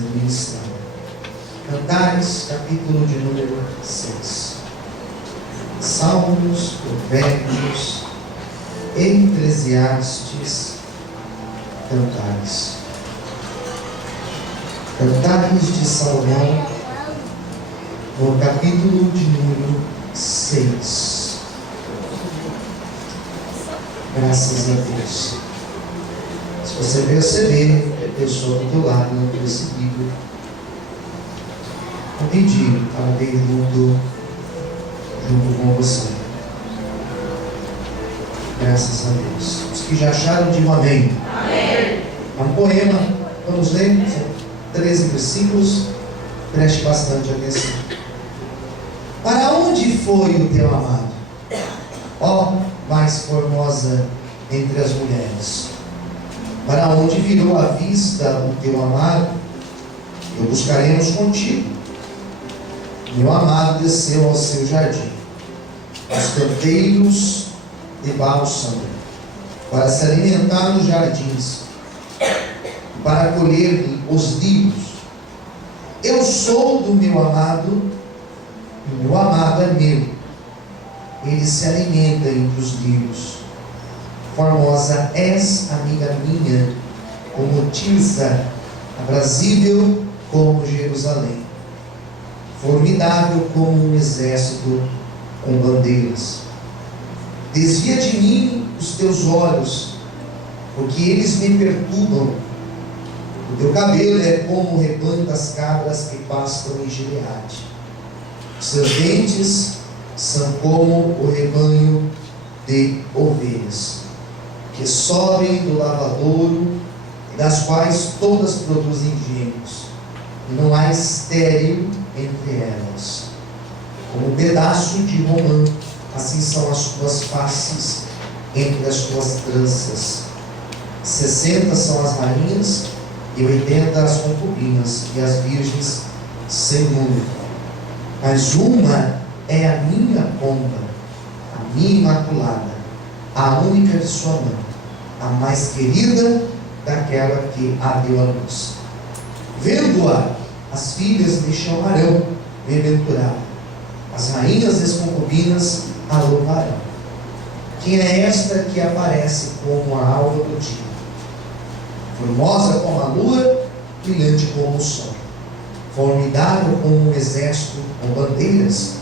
ministrando. Cantares, capítulo de número 6. Salmos, Provérbios, Eclesiastes, Cantares. Cantares de Salomão, no capítulo de número 6. Graças a Deus. Se você perceber, a pessoa do teu lado não percebido, convide para ler junto com você. Graças a Deus. Os que já acharam, digam amém. Amém. É um poema, vamos ler, são 13 versículos, preste bastante atenção. Para onde foi o teu amado? Ó, mais formosa entre as mulheres. Para onde virou a vista o teu amado? Eu buscaremos contigo. Meu amado desceu ao seu jardim, aos canteiros de bálsamo, para se alimentar nos jardins, para colher os livros. Eu sou do meu amado, e o meu amado é meu. Ele se alimenta entre os livros. Formosa és, amiga minha, como Tirsa, aprazível como Jerusalém, formidável como um exército com bandeiras. Desvia de mim os teus olhos, porque eles me perturbam. O teu cabelo é como o rebanho das cabras que pastam em Gileade. Os seus dentes são como o rebanho de ovelhas, que sobem do lavadouro, e das quais todas produzem gêmeos, e não há estéril entre elas. Como um pedaço de romã, assim são as tuas faces entre as tuas tranças. 60 são as rainhas, e 80 as concubinas, e as virgens sem número. Mas uma é a minha pomba, a minha imaculada, a única de sua mãe, a mais querida daquela que a deu à luz. Vendo-a, as filhas lhe chamarão bem-aventurada, as rainhas das concubinas a louvarão. Quem é esta que aparece como a alva do dia, formosa como a lua, brilhante como o sol, formidável como um exército com bandeiras?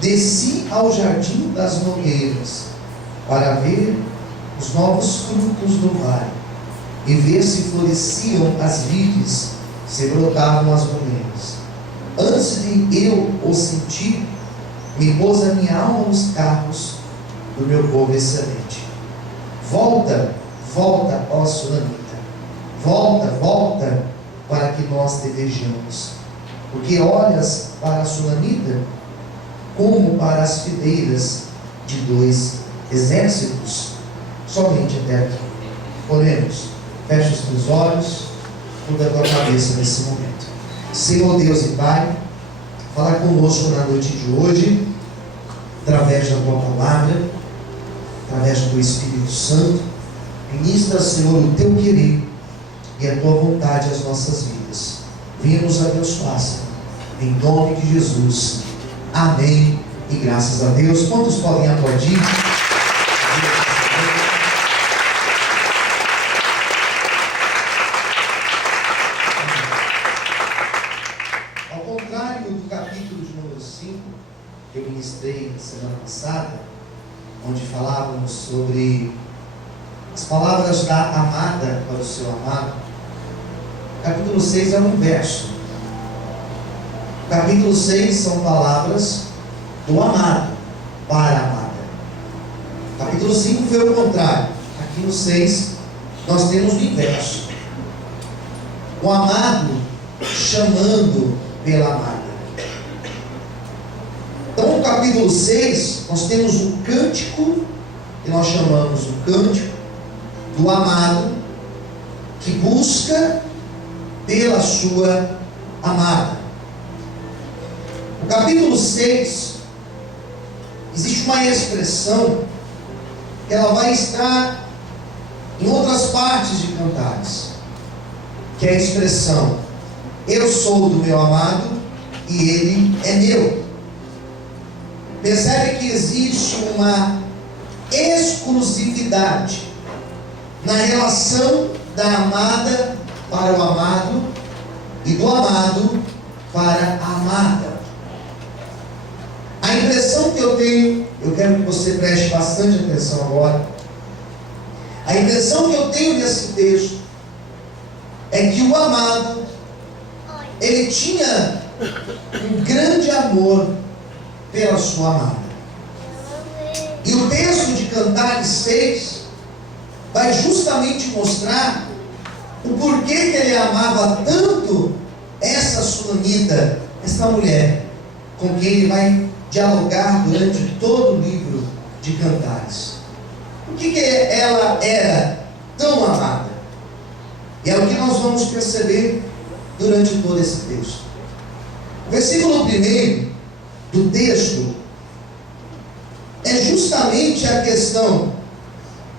Desci ao jardim das nogueiras para ver os novos frutos do vale e ver se floresciam as vides, se brotavam as moreiras. Antes de eu o sentir, me pôs a minha alma nos carros do meu povo excelente. Volta, volta, ó Sulamita, volta, volta, para que nós te vejamos. Porque olhas para a Sulamita como para as fileiras de dois exércitos, somente até aqui. Oremos, fecha os teus olhos, muda a tua cabeça nesse momento. Senhor Deus e Pai, fala conosco na noite de hoje, através da tua palavra, através do teu Espírito Santo. Ministra, Senhor, o teu querer e a tua vontade às nossas vidas. Venha nos abençoar, Senhor, em nome de Jesus. Amém e graças a Deus. Quantos podem aplaudir? Ao contrário do capítulo de número 5, que eu ministrei semana passada, onde falávamos sobre as palavras da amada para o seu amado, capítulo 6 é um inverso. Capítulo 6 são palavras do amado para a amada. Capítulo 5 foi o contrário. Aqui no 6 nós temos o inverso. O amado chamando pela amada. Então no capítulo 6 nós temos o cântico, que nós chamamos o cântico do amado, que busca pela sua amada. No capítulo 6, existe uma expressão que ela vai estar em outras partes de Cantares, que é a expressão eu sou do meu amado e ele é meu. Percebe que existe uma exclusividade na relação da amada para o amado e do amado para a amada. A impressão que eu tenho, eu quero que você preste bastante atenção agora. A impressão que eu tenho nesse texto é que o amado, ele tinha um grande amor pela sua amada. E o texto de Cantares 6 vai justamente mostrar o porquê que ele amava tanto essa sunamita, essa mulher, com quem ele vai dialogar durante todo o livro de Cantares. Por que ela era tão amada? E é o que nós vamos perceber durante todo esse texto. O versículo 1 do texto é justamente a questão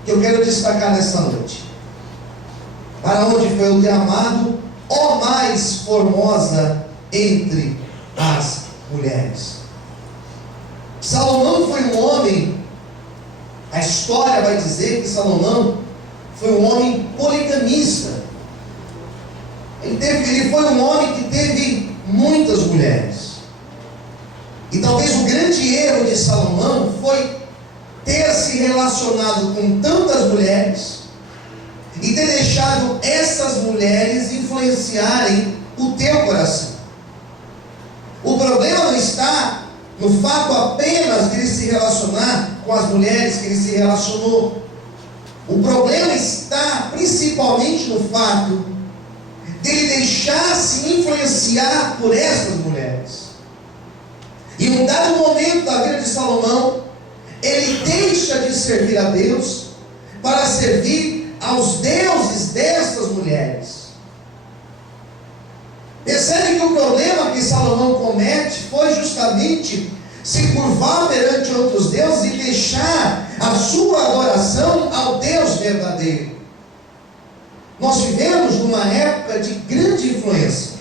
que eu quero destacar nesta noite. Para onde foi o teu amado, ó mais formosa entre as mulheres? Salomão foi um homem, a história vai dizer que Salomão foi um homem poligamista. Ele foi um homem que teve muitas mulheres. E talvez o grande erro de Salomão foi ter se relacionado com tantas mulheres e ter deixado essas mulheres influenciarem o teu coração. O problema não está no fato apenas de ele se relacionar com as mulheres que ele se relacionou. O problema está principalmente no fato de ele deixar-se influenciar por essas mulheres. E em um dado momento da vida de Salomão, ele deixa de servir a Deus para servir aos deuses dessas mulheres. Percebe que o problema que Salomão comete foi justamente se curvar perante outros deuses e deixar a sua adoração ao Deus verdadeiro. Nós vivemos numa época de grande influência.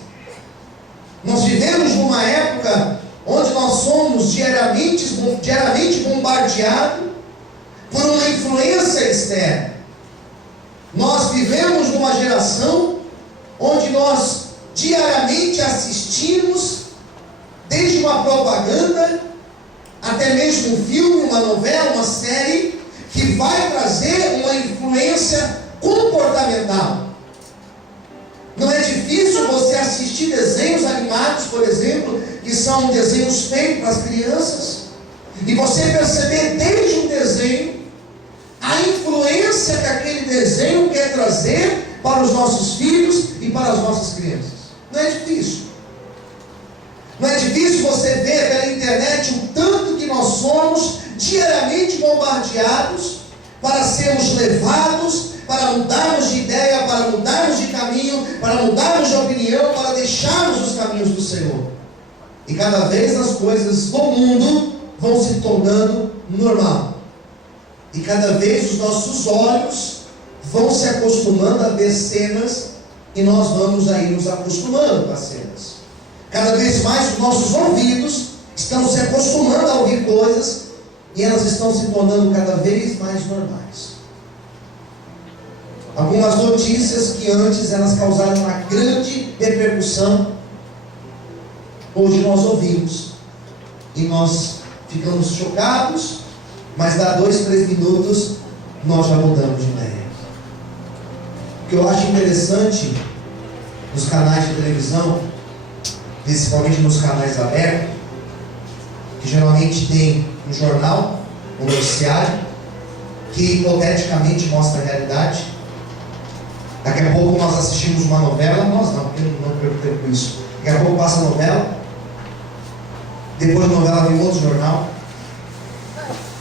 Nós vivemos numa época onde nós somos diariamente bombardeados por uma influência externa. Nós vivemos numa geração onde nós diariamente assistimos, desde uma propaganda, até mesmo um filme, uma novela, uma série, que vai trazer uma influência comportamental. Não é difícil você assistir desenhos animados, por exemplo, que são desenhos feitos para as crianças, e você perceber desde o desenho a influência que aquele desenho quer trazer para os nossos filhos e para as nossas crianças. Não é difícil. Não é difícil você ver pela internet o tanto que nós somos diariamente bombardeados para sermos levados, para mudarmos de ideia, para mudarmos de caminho, para mudarmos de opinião, para deixarmos os caminhos do Senhor. E cada vez as coisas do mundo vão se tornando normal. E cada vez os nossos olhos vão se acostumando a ver cenas, e nós vamos aí nos acostumando com as cenas. Cada vez mais os nossos ouvidos estão se acostumando a ouvir coisas, e elas estão se tornando cada vez mais normais. Algumas notícias que antes elas causaram uma grande repercussão, hoje nós ouvimos e nós ficamos chocados, mas dá 2, 3 minutos nós já mudamos de ideia. O que eu acho interessante nos canais de televisão, principalmente nos canais abertos, que geralmente tem um jornal, um noticiário, que hipoteticamente mostra a realidade. Daqui a pouco nós assistimos uma novela, nós não, porque eu não perco tempo com isso. Daqui a pouco passa a novela, depois da novela vem outro jornal,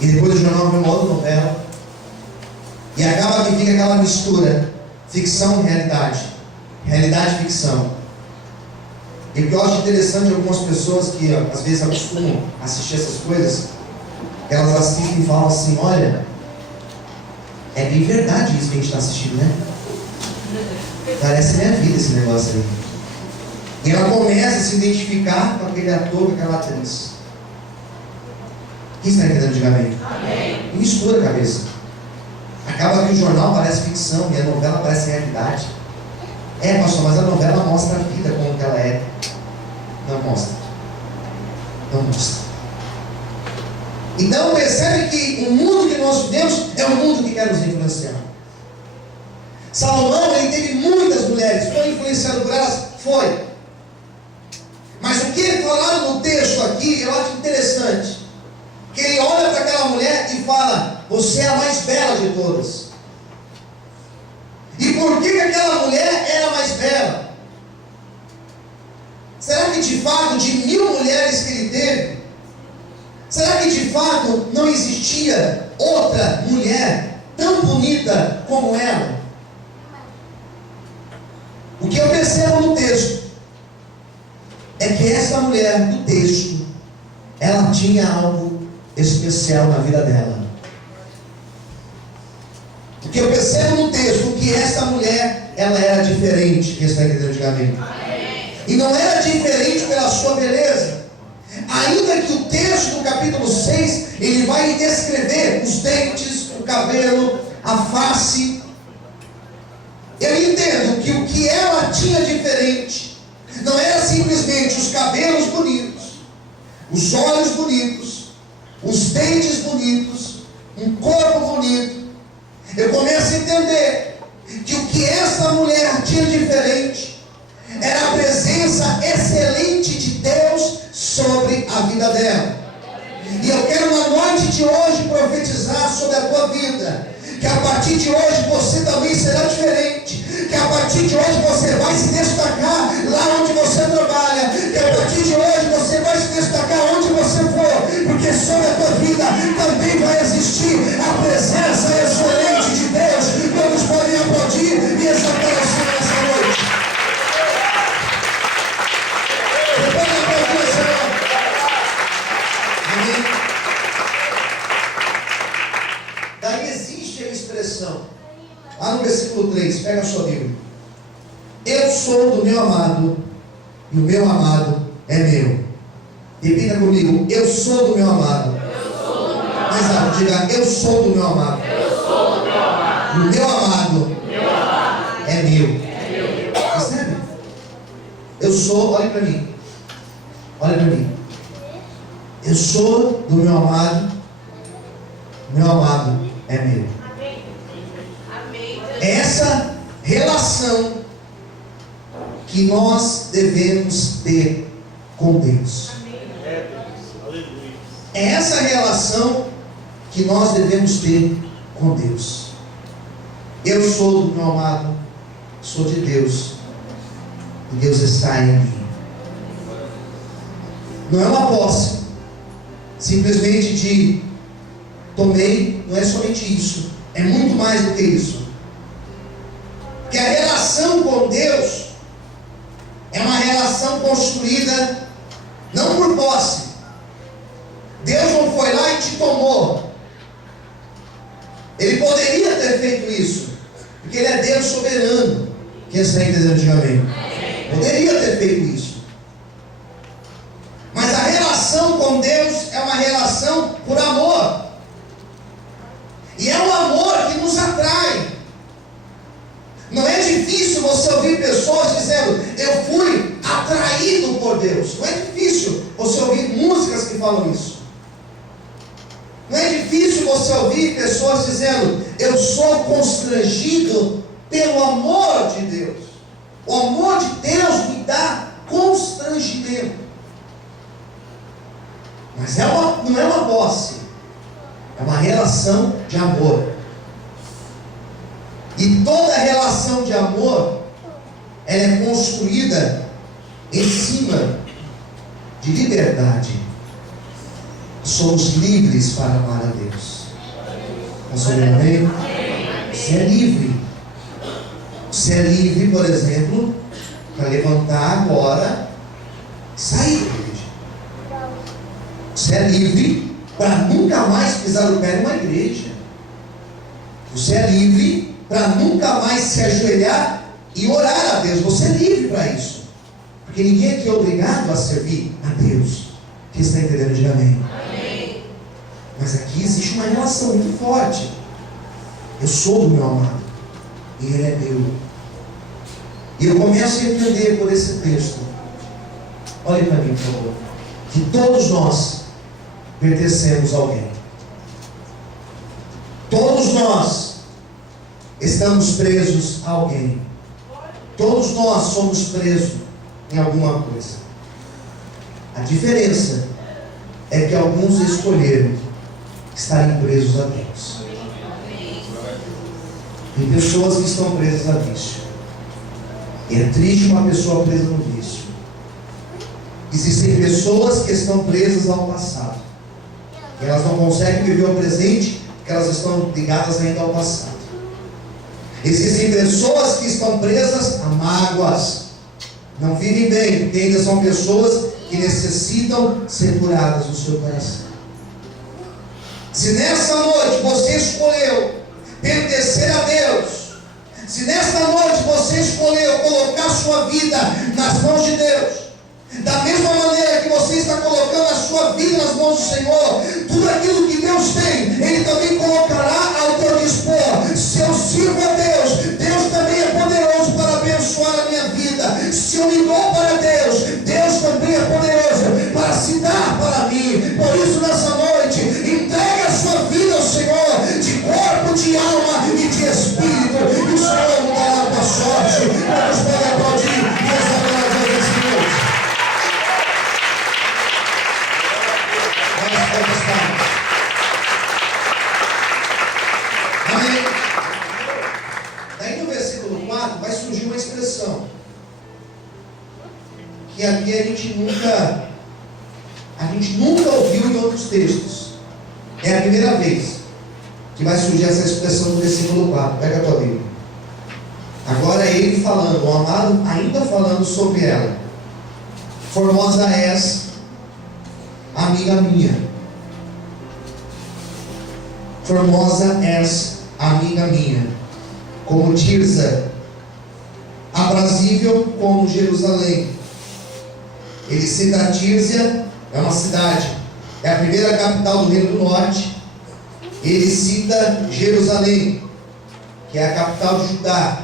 e depois do jornal vem uma outra novela, e acaba que fica aquela mistura, ficção e realidade, realidade e ficção. E o que eu acho interessante, algumas pessoas que às vezes acostumam assistir essas coisas, elas assistem e falam assim: olha, é bem verdade isso que a gente está assistindo, né? Parece minha vida esse negócio aí. E ela começa a se identificar com aquele ator, com aquela atriz. Quem está entendendo? Diga amém. E mistura a cabeça. Acaba que o jornal parece ficção e a novela parece realidade. Pastor, mas a novela mostra a vida como que ela é. Não mostra. Não mostra. Então percebe que o mundo que nós vivemos é um mundo que quer nos influenciar. Salomão, ele teve muitas mulheres. Foi influenciado por elas? Foi. Mas o que ele falaram no texto aqui, eu acho interessante. Que ele olha para aquela mulher e fala: você é a mais bela de todas. E por que aquela mulher era a mais bela? Será que de fato, de 1000 mulheres que ele teve, será que de fato não existia outra mulher tão bonita como ela? O que eu percebo no texto é que essa mulher do texto, ela tinha algo especial na vida dela. O que eu percebo no texto, que essa mulher, ela era diferente. Quem está entendendo? Diga amém. E não era diferente pela sua beleza. Ainda que o texto do capítulo 6, ele vai descrever os dentes, o cabelo, a face. Eu entendo que o que ela tinha diferente não era simplesmente os cabelos bonitos, os olhos bonitos, os dentes bonitos, um corpo bonito. Eu começo a entender que o que essa mulher tinha diferente era a presença excelente de Deus sobre a vida dela. E eu quero na noite de hoje profetizar sobre a tua vida, que a partir de hoje você também será diferente, que a partir de hoje você vai se destacar lá onde você trabalha, que a partir de hoje você vai se destacar onde você for, porque sobre a tua vida também vai existir a presença excelente de Deus. Todos podem aplaudir e exaltar o Senhor nessa noite. Você pode aplaudir o Senhor. Amém? Daí existe a expressão, lá no versículo 3, pega a sua Bíblia: eu sou do meu amado, e o meu amado é meu. Repita comigo: eu sou do meu amado. Mais alto, diga: eu sou do meu amado. E o meu amado é meu. Percebe? Eu sou, olhe para mim. Olha para mim. Eu sou do meu amado. Meu amado é meu. Essa relação que nós devemos ter com Deus. É essa relação que nós devemos ter com Deus. Eu sou do meu amado, sou de Deus, e Deus está em mim. Não é uma posse simplesmente de tomei, não é somente isso, é muito mais do que isso. Que a relação com Deus é uma relação construída não por posse. Deus não foi lá e te tomou. Ele poderia ter feito isso, porque Ele é Deus soberano. Quem está entendendo? Diga amém. Poderia ter feito isso. Mas a relação com Deus é uma relação por amor. E é um amor que nos atrai. Não é difícil você ouvir pessoas dizendo: eu fui atraído por Deus. Não é difícil você ouvir músicas que falam isso. Não é difícil você ouvir pessoas dizendo: eu sou constrangido pelo amor de Deus. O amor de Deus me dá constrangimento. Mas não é uma posse, é uma relação de amor. E toda relação de amor, ela é construída em cima de liberdade. Somos livres para amar a Deus. Posso ouvir amém? Você é livre. Você é livre, por exemplo, para levantar agora e sair da igreja. Você é livre para nunca mais pisar o pé numa igreja. Você é livre para nunca mais se ajoelhar e orar a Deus. Você é livre para isso. Porque ninguém aqui é obrigado a servir a Deus. Quem está entendendo, diga amém. Amém. Mas aqui existe uma relação muito forte. Eu sou do meu amado e ele é meu. E eu começo a entender por esse texto. Olhe para mim, por favor. Que todos nós pertencemos a alguém. Todos nós estamos presos a alguém. Todos nós somos presos em alguma coisa. A diferença é que alguns escolheram estarem presos a Deus. Tem pessoas que estão presas a vício. E é triste uma pessoa presa no vício. Existem pessoas que estão presas ao passado. E elas não conseguem viver o presente porque elas estão ligadas ainda ao passado. Existem pessoas que estão presas a mágoas. Não vivem bem, porque ainda são pessoas que necessitam ser curadas no seu coração. Se nessa noite você escolheu pertencer a Deus, se nesta noite você escolheu colocar sua vida nas mãos de Deus, da mesma maneira que você está colocando a sua vida nas mãos do Senhor, tudo aquilo que Deus tem, Ele também colocará ao teu dispor. Se eu sirvo a Deus, Deus também é poderoso para abençoar a minha vida. Se eu me dou para Deus, Deus também é poderoso para se dar para mim. Por isso, nessa noite, entregue a sua vida ao Senhor, de corpo, de alma e de espírito. E o Senhor me dará a tua sorte. Vamos poder aplaudir e exaltar a Deus nesse noite. Amém. Daí no versículo 4 vai surgir uma expressão que aqui a gente nunca ouviu em outros textos. É a primeira vez que vai surgir essa expressão no versículo 4. Pega a tua Bíblia. Agora é ele falando, o amado ainda falando sobre ela. Formosa és, amiga minha. Formosa és, amiga minha, como Tirza, aprazível como Jerusalém. Ele cita a Tirza, é uma cidade, é a primeira capital do Reino do Norte. Ele cita Jerusalém, que é a capital de Judá.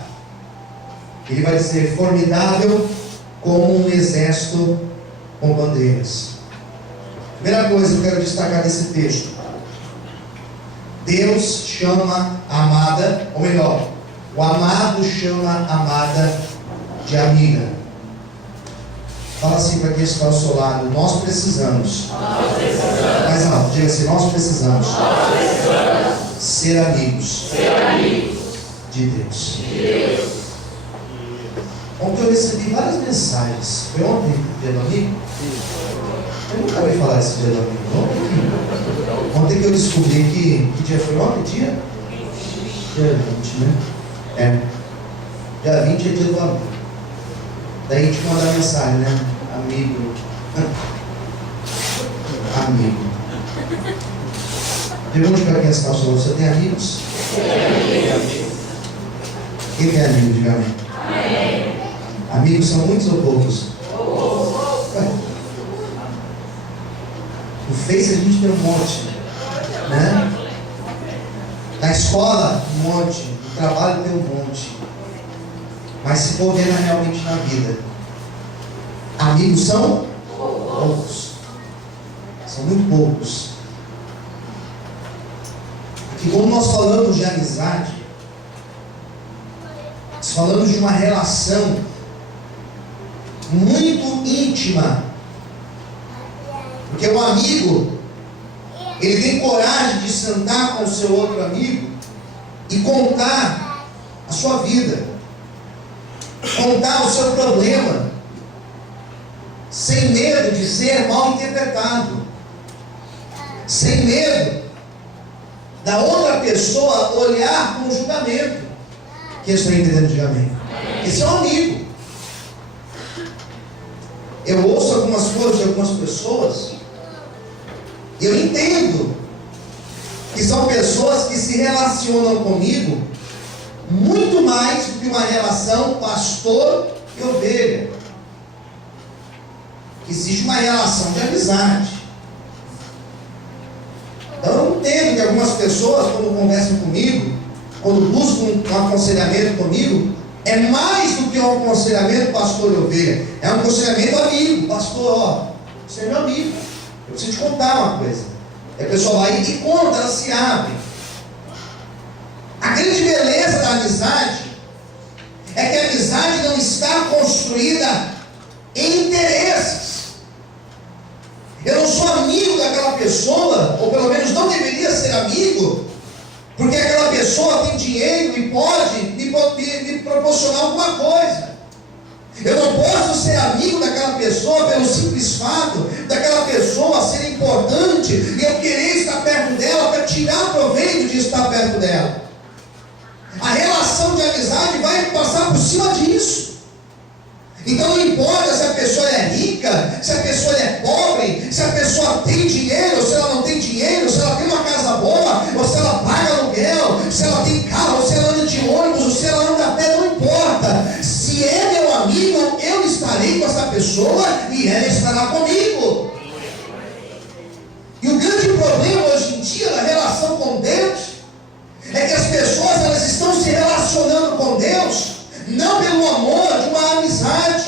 Ele vai dizer, formidável como um exército com bandeiras. Primeira coisa que eu quero destacar desse texto: Deus chama a amada, ou melhor, o amado chama a amada de amiga. Fala assim para quem está ao seu lado: nós precisamos. Mais alto, diga assim: nós precisamos ser amigos de Deus. Ontem eu recebi várias mensagens. Foi ontem, dia do amigo? Eu nunca ouvi falar desse dia do amigo. Ontem que eu descobri que dia foi ontem? Dia 20, né? É. Dia 20 é dia do amigo. Daí a gente manda mensagem, né? Amigo. Amigo. Pergunte para quem está ao seu lado: você tem amigos? Quem tem amigo, diga amém. Amigos são muitos ou poucos? Ué. No Face a gente tem um monte, né? Na escola, um monte. No trabalho tem um monte. Mas se for ver realmente na vida, amigos são poucos. São muito poucos. Porque como nós falamos de amizade, nós falamos de uma relação muito íntima. Porque o amigo, ele tem coragem de sentar com o seu outro amigo e contar a sua vida, contar o seu problema, sem medo de ser mal interpretado, sem medo da outra pessoa olhar com julgamento. Quem está entendendo, diga amém. Esse é um amigo. Eu ouço algumas coisas de algumas pessoas e eu entendo que são pessoas que se relacionam comigo muito mais do que uma relação pastor e ovelha. que existe uma relação de amizade. Então eu entendo que algumas pessoas, quando conversam comigo, quando buscam um aconselhamento comigo, é mais do que um aconselhamento pastor e ovelha, é um aconselhamento amigo. Pastor, ó, você é meu amigo, eu preciso te contar uma coisa. E a pessoa vai e conta, ela se abre. A grande beleza da amizade é que a amizade não está construída em interesses. Eu não sou amigo daquela pessoa, ou pelo menos não deveria ser amigo, porque aquela pessoa tem dinheiro e pode me proporcionar alguma coisa. Eu não posso ser amigo daquela pessoa pelo simples fato daquela pessoa ser importante e eu querer estar perto dela para tirar proveito de estar perto dela. A relação de amizade vai passar por cima disso. Então não importa se a pessoa é rica, se a pessoa é pobre, se a pessoa tem dinheiro, ou se ela não tem dinheiro, se ela tem uma casa boa, ou se ela paga aluguel, se ela tem carro, ou se ela anda de ônibus, ou se ela anda a pé, não importa. Se é meu amigo, eu estarei com essa pessoa e ela estará comigo. E o grande problema hoje em dia na relação com Deus é que as pessoas elas estão se relacionando com Deus não pelo amor de uma amizade.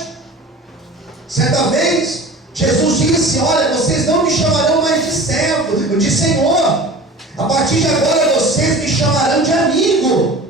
Certa vez Jesus disse: olha, vocês não me chamarão mais de servo, de Senhor, a partir de agora vocês me chamarão de amigo.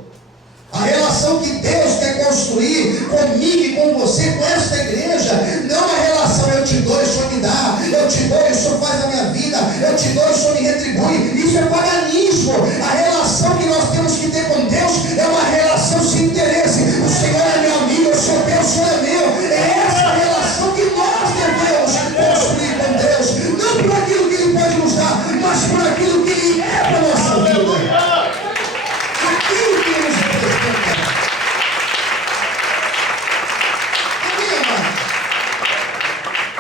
A relação que Deus quer construir comigo e com você, com esta igreja, não é uma relação eu te dou e o Senhor me dá, eu te dou e o Senhor faz na minha vida, eu te dou e o Senhor me retribui. Isso é paganismo. A relação que nós temos que ter com Deus é uma relação sem interesse. O Senhor é meu amigo, eu sou teu, o Senhor é meu. É essa relação que nós devemos construir com Deus, não por aquilo que Ele pode nos dar, mas por aquilo que Ele é para a nossa vida. Aquilo que nos representa. Amém, amado?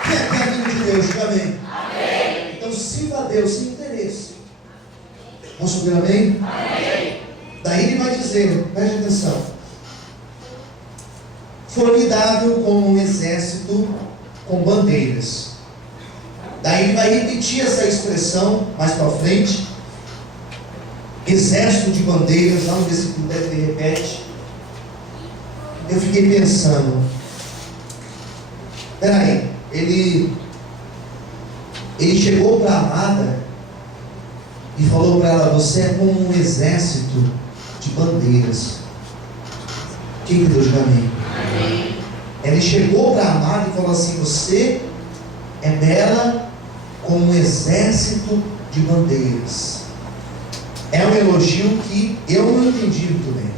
Quem é amigo de Deus? Diga amém. Amém. Então sirva a Deus sem interesse. Vamos subir amém? Amém. Daí ele vai dizer, preste atenção: formidável como um exército com bandeiras. Daí ele vai repetir essa expressão mais para frente. Exército de bandeiras, lá no versículo 10 ele repete. Eu fiquei pensando, peraí, ele chegou para a amada e falou para ela: você é como um exército de bandeiras. Quem que Deus diga amém? Amém. Ele chegou para a amada e falou assim: você é bela como um exército de bandeiras. É um elogio que eu não entendi muito bem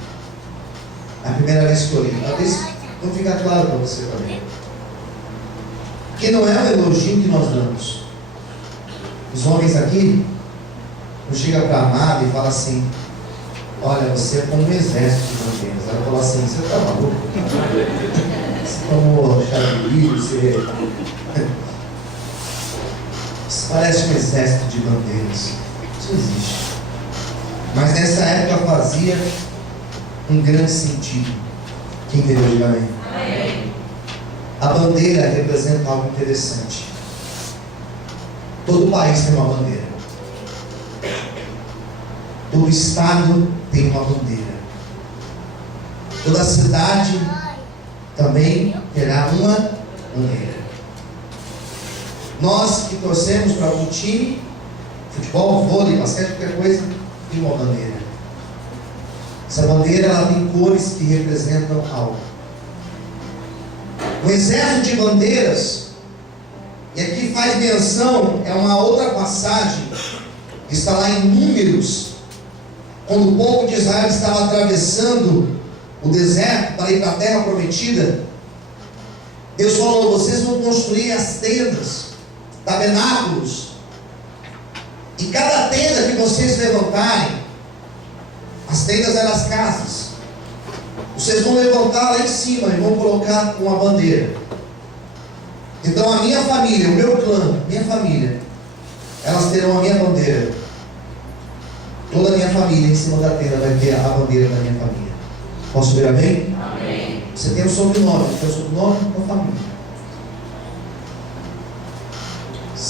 a primeira vez que eu li. Talvez não fica claro para você também. Que não é um elogio que nós damos. Os homens aqui não chegam para a amada e falam assim: olha, você é como um exército de bandeiras. Ela fala assim: você está maluco? Você tomou chá de livro, você parece um exército de bandeiras. Isso existe. Mas nessa época fazia um grande sentido. Quem entendeu? Diga amém. Amém. A bandeira representa algo interessante. Todo país tem uma bandeira. Todo estado tem uma bandeira. Toda cidade também terá uma bandeira. Nós que torcemos para algum time, futebol, vôlei, basquete, qualquer coisa, tem uma bandeira. Essa bandeira ela tem cores que representam algo. O exército de bandeiras, e aqui faz menção, é uma outra passagem que está lá em Números, quando o povo de Israel estava atravessando o deserto para ir para a terra prometida. Deus falou: vocês vão construir as tendas, tabernáculos, e cada tenda que vocês levantarem, as tendas eram as casas, vocês vão levantar lá em cima e vão colocar uma bandeira. Então a minha família, o meu clã, minha família, elas terão a minha bandeira. Toda a minha família em cima da tenda vai ter a bandeira da minha família. Posso ver amém? Amém. Você tem o sobrenome, o seu sobrenome da família.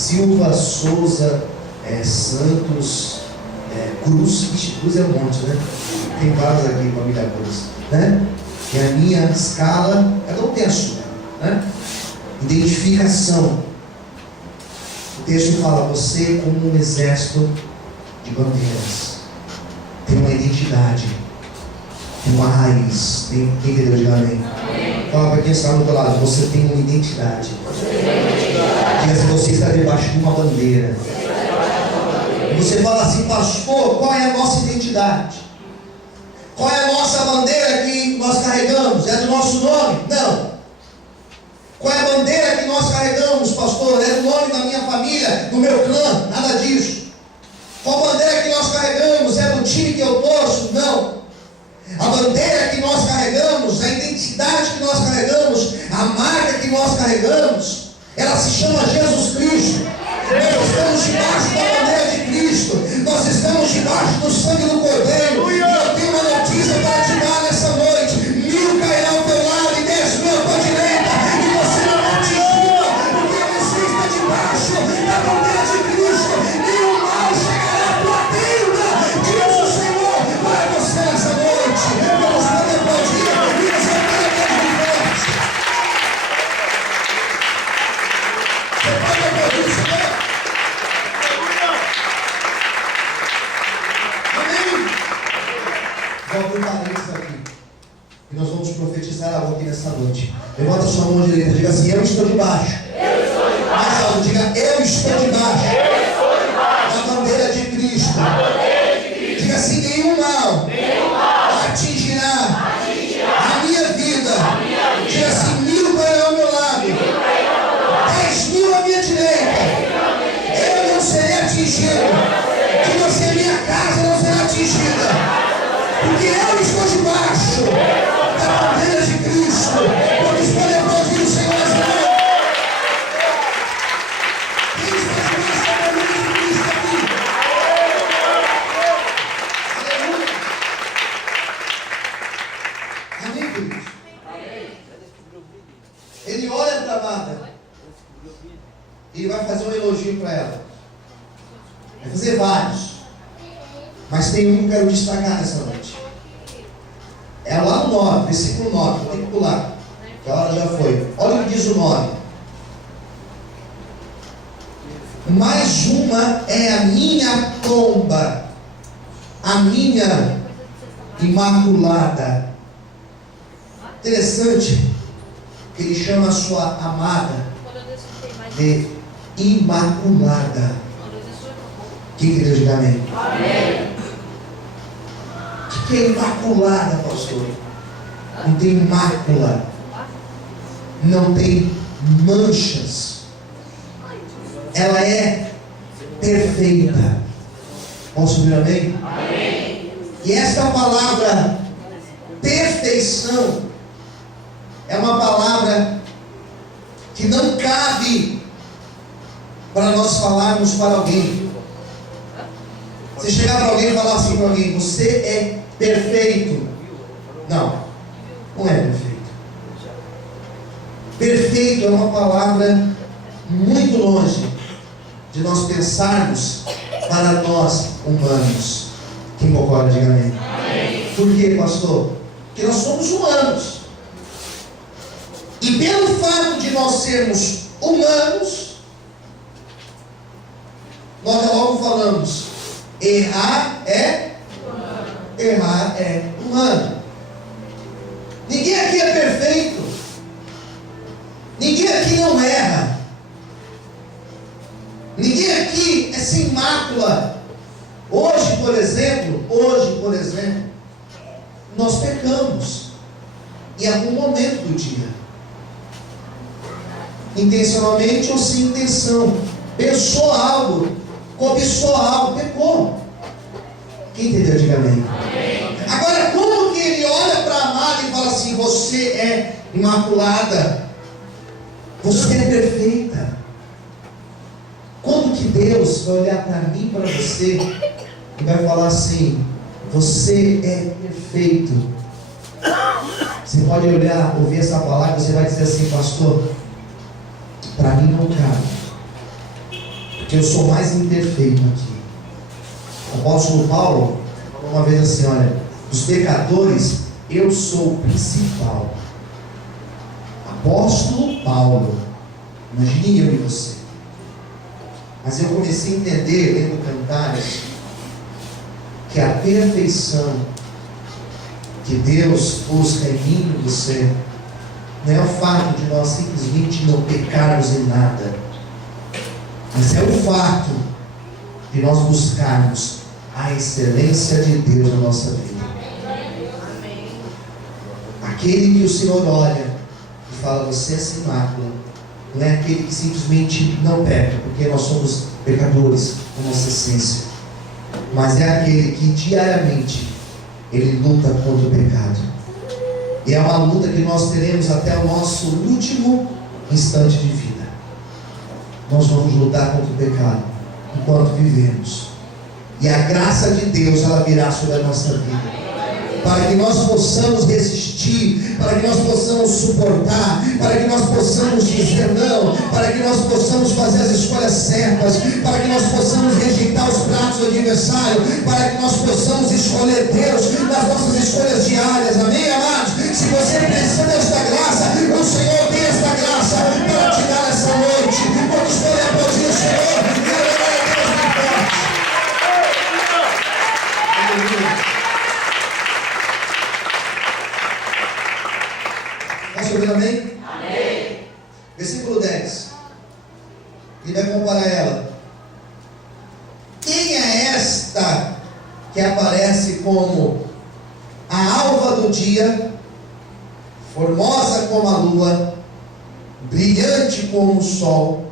Silva, Souza, Santos, Cruz é um monte, né? Tem vários aqui, família Cruz, né? E a minha escala, cada um tem a sua, né? Identificação. O texto fala, você como um exército de bandeiras, tem uma identidade, tem uma raiz. Quem entendeu? Diga amém. Fala para quem está do outro lado, você tem uma identidade. Diga se você está debaixo de uma bandeira. E você fala assim, pastor, qual é a nossa identidade? Qual é a nossa bandeira que nós carregamos? É do nosso nome? Não. Qual é a bandeira que nós carregamos, pastor? É do nome da minha família, do meu clã? Nada disso. Qual a bandeira que nós carregamos? É do time que eu torço? Não. A bandeira que nós carregamos, a identidade que nós carregamos, a marca que nós carregamos, ela se chama Jesus Cristo. Nós estamos debaixo da bandeira de Cristo. Nós estamos debaixo do sangue do Cordeiro. E eu tenho uma notícia para te dar nessa noite. 1000 cairão ao teu lado e 10.000 à tua direita. E você não vai atingir, porque você está debaixo da bandeira de Cristo. Nenhum mal chegará à tua tenda. Diz o Senhor para você nessa noite. Vamos poder aplaudir e exaltar a Deus de forte. Você pode aplaudir, Senhor? Vou abrir parênteses aqui. E nós vamos profetizar algo aqui nessa noite. Levanta a sua mão direita. Diga assim, eu estou debaixo. Eu estou debaixo. Mais alto, diga, eu estou debaixo. Eu estou debaixo. Da bandeira de Cristo. Da bandeira de Cristo. Diga assim, nenhum mal atingirá a minha vida. Diga assim, 1000 cairão ao meu lado. 10.000 à minha direita. Eu não serei atingido. Diga assim, a minha casa não será atingida. Porque eu estou debaixo da bandeira de Cristo. Vamos poder aplaudir o Senhor essa noite. Quem está debaixo da bandeira de Cristo aqui? Aleluia. Amém, queridos? Ele olha para a amada e vai fazer um elogio para ela. Vai fazer vários. Mas tem um que eu quero destacar nessa noite. É lá no 9, versículo 9. Tem que pular, que a hora já foi. Olha o que diz o 9. Mais uma é a minha pomba, a minha imaculada. Interessante que ele chama a sua amada de imaculada. Quem que Deus diga amém? Amém. O que é imaculada, pastor? Não tem mácula, não tem manchas, ela é perfeita. Posso ouvir amém? Amém. E esta palavra perfeição é uma palavra que não cabe para nós falarmos para alguém. Você chegar para alguém e falar assim para alguém, você é perfeito. Não, não é perfeito. Perfeito é uma palavra muito longe de nós pensarmos para nós humanos. Quem concorda, diga amém. Amém. Por quê, pastor? Porque nós somos humanos. E pelo fato de nós sermos humanos, nós logo falamos, errar é humano. Ninguém aqui é perfeito. Ninguém aqui não erra. Ninguém aqui é sem mácula. Hoje, por exemplo, nós pecamos em algum momento do dia, intencionalmente ou sem intenção. Pensou algo, cobiçou algo, pecou. Quem entendeu? Diga amém. Agora, como que ele olha para a amada e fala assim, você é imaculada, você é perfeita? Quando que Deus vai olhar para mim e para você e vai falar assim, você é perfeito? Você pode olhar, ouvir essa palavra, você vai dizer assim, pastor, para mim não cabe. porque eu sou mais imperfeito aqui. O apóstolo Paulo falou uma vez assim: olha, dos pecadores, eu sou o principal. Apóstolo Paulo, imagine eu e você. Mas eu comecei a entender, lendo Cantares, que a perfeição que Deus busca em mim e você não é o fato de nós simplesmente não pecarmos em nada, mas é o fato de nós buscarmos a excelência de Deus na nossa vida. Aquele que o Senhor olha e fala: você é sem mácula, não é aquele que simplesmente não peca, porque nós somos pecadores na nossa essência, mas é aquele que diariamente ele luta contra o pecado. E é uma luta que nós teremos até o nosso último instante de vida. Nós vamos lutar contra o pecado enquanto vivemos, e a graça de Deus, ela virá sobre a nossa vida, para que nós possamos resistir, para que nós possamos suportar, para que nós possamos dizer não, para que nós possamos fazer as escolhas certas, para que nós possamos rejeitar os pratos do adversário, para que nós possamos escolher Deus nas nossas escolhas diárias. Amém, amados? Se você precisa desta graça, o Senhor tem esta graça para te dar essa noite. Vamos poder aplaudir o Senhor e adorar a Deus muito forte. Aleluia. Posso ouvir amém? Amém. Versículo 10. Ele vai comparar ela. Quem é esta que aparece como a alva do dia, formosa como a lua, brilhante como o sol?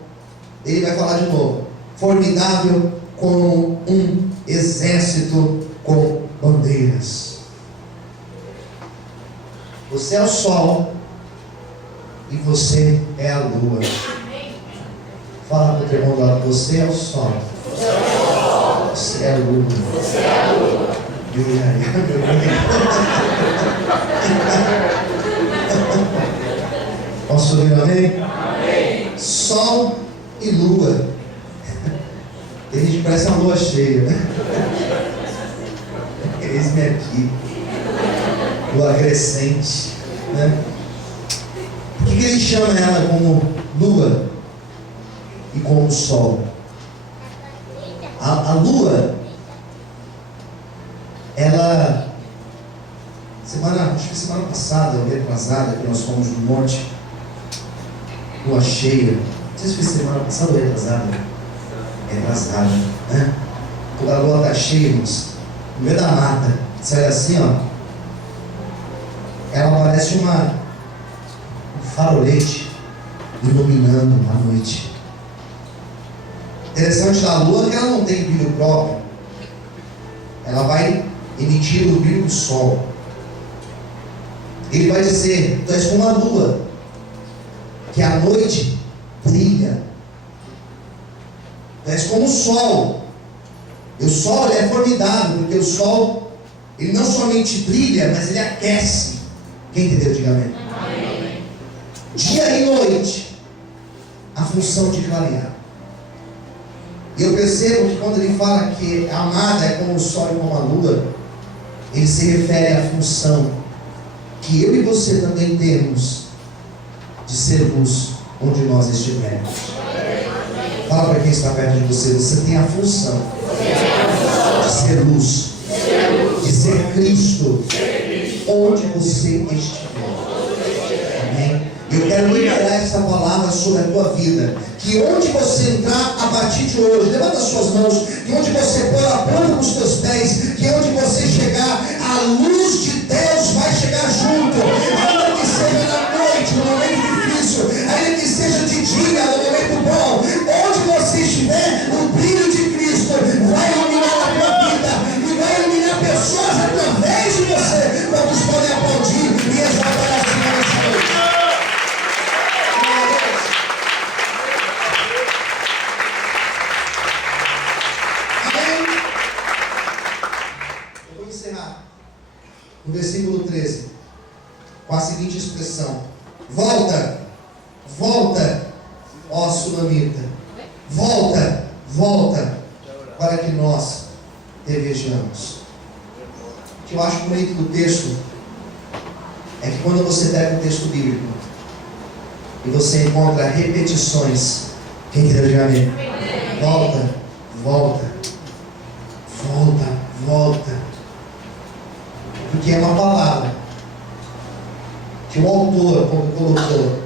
Ele vai falar de novo: formidável como um exército com bandeiras. Você é o sol e você é a lua. Fala para o teu irmão do lado: você é o sol, você é a lua. Você é a lua. Posso ouvir amém? Amém. Sol e lua. Tem gente que parece uma lua cheia, né? Eis-me aqui, lua crescente, né? Por que ele chama ela como lua e como sol? A lua, ela, acho que semana passada, ou retrasada, que nós fomos no monte, lua cheia. Não sei se foi semana passada ou retrasada. Retrasada, né? Quando a lua está cheia, irmãos, no meio da mata, você olha assim, ó, ela parece um farolete iluminando a noite. Interessante da lua é que ela não tem brilho próprio, ela vai emitir o brilho do sol. Ele vai dizer: tu és como a lua, que à noite brilha. Tu és como o sol. E o sol é formidável, porque o sol, ele não somente brilha, mas ele aquece. Quem entendeu? Diga amém. Amém. Dia e noite, a função de clarear. E eu percebo que quando ele fala que a amada é como o sol e como a lua, ele se refere à função que eu e você também temos de ser luz onde nós estivermos. Fala para quem está perto de você: você tem a função de ser luz, de ser Cristo onde você estiver. Amém? Eu quero liberar essa palavra sobre a tua vida, que onde você entrar a partir de hoje, levanta as suas mãos, que onde você pôr a planta nos teus pés, que onde você chegar, a luz de Deus vai chegar junto, ainda que seja na noite, no momento difícil, ainda que seja de dia, no momento bom, onde você estiver, o brilho de Cristo vai iluminar a tua vida, e vai iluminar pessoas através de você. Todos podem aplaudir e exaltar a Senhor nessa noite. No versículo 13, com a seguinte expressão: volta, volta, ó Sulamita, volta, desejamos. O que eu acho bonito do texto é que quando você pega o texto bíblico e você encontra repetições, quem quer dizer amém? Volta, volta, volta, volta. Porque é uma palavra que o autor, quando colocou,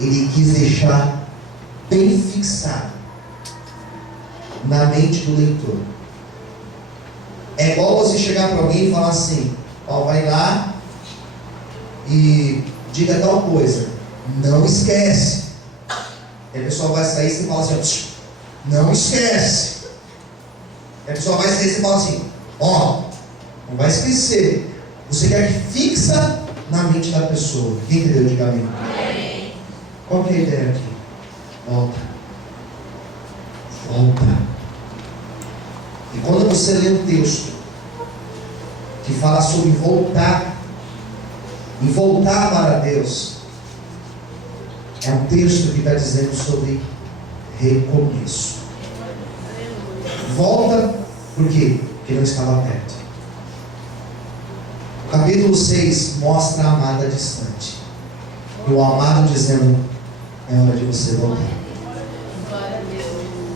ele quis deixar bem fixado na mente do leitor. É igual você chegar para alguém e falar assim: ó, vai lá e diga tal coisa, não esquece. E a pessoa vai sair e você fala assim: não esquece. E a pessoa vai sair e você fala assim: ó, não vai esquecer. Você quer que fixa na mente da pessoa. Quem entendeu? Diga amém. Qual que é a ideia aqui? Volta. Volta. E quando você lê um texto que fala sobre voltar e voltar para Deus, é um texto que está dizendo sobre recomeço. Volta, por quê? Porque não estava perto. O capítulo 6 mostra a amada distante. E o amado dizendo: é hora de você voltar.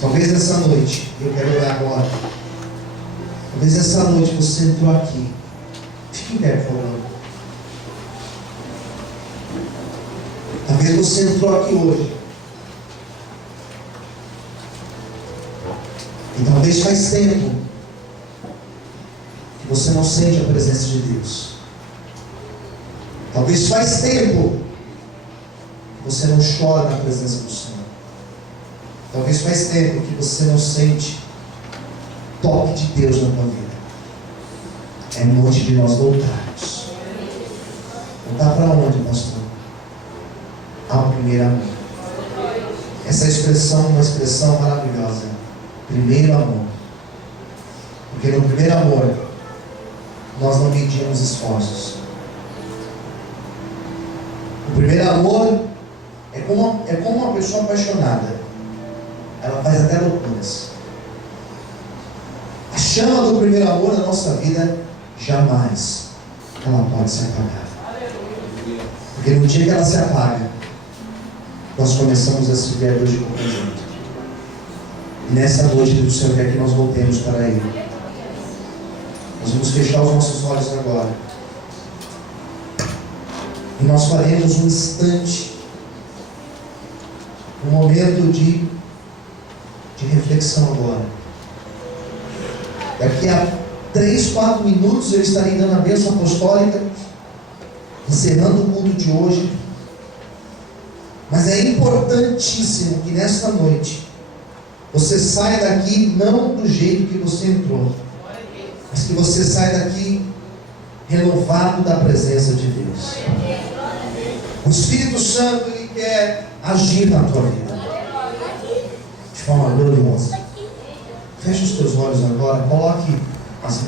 Talvez essa noite, eu quero orar agora. Talvez essa noite você entrou aqui. Fique em pé, por favor. Talvez você entrou aqui hoje. E talvez faz tempo que você não sente a presença de Deus. Talvez faz tempo que você não chora na presença do Senhor. Talvez faz tempo que você não sente toque de Deus na tua vida. É noite de nós voltarmos. Voltar para onde, pastor? Ao primeiro amor. Essa expressão é uma expressão maravilhosa. Primeiro amor. Porque no primeiro amor nós não medimos esforços. O primeiro amor é como uma pessoa apaixonada. Ela faz até loucuras. A chama do primeiro amor na nossa vida jamais ela pode se apagar. Porque no dia que ela se apaga, nós começamos a se ver a Deus de conjunto. E nessa noite o Senhor quer que nós voltemos para Ele. Nós vamos fechar os nossos olhos agora. E nós faremos um instante, um momento de reflexão agora. Daqui a 3, 4 minutos eu estarei dando a bênção apostólica, encerrando o culto de hoje. Mas é importantíssimo que nesta noite você saia daqui não do jeito que você entrou, mas que você saia daqui renovado da presença de Deus. O Espírito Santo, Ele quer agir na tua vida de forma gloriosa. Feche os teus olhos agora, coloque as mãos.